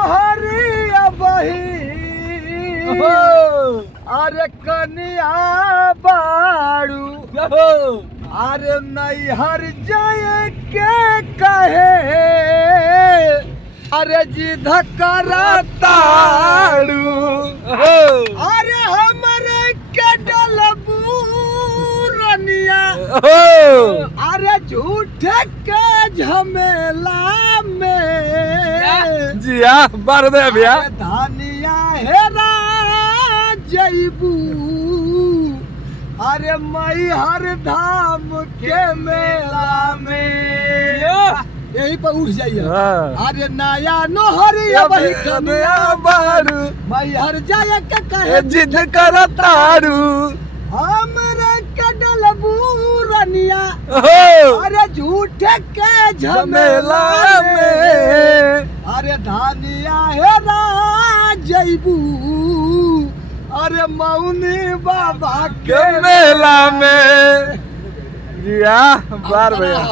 हरिया बही अरे कनिया बाड़ू अरे नैहर जाए के कहे अरे जिद करताड़ू अरे हमरे के डलबूरनिया अरे झूठे के झमेला में जिया बार दे भैया धानिया हेरा जैबू अरे मई हर धाम के मेला में यही पर उठ जाइए अरे नया नोहरिया वही कनिया बारू मई हर जाए के कहे जिद करताड़ू हमरे के डलबूरनिया अरे झूठे के झमेला में अरे धानिया हेरा जैबू अरे मौनी बाबा के मेला में जिया बार भैया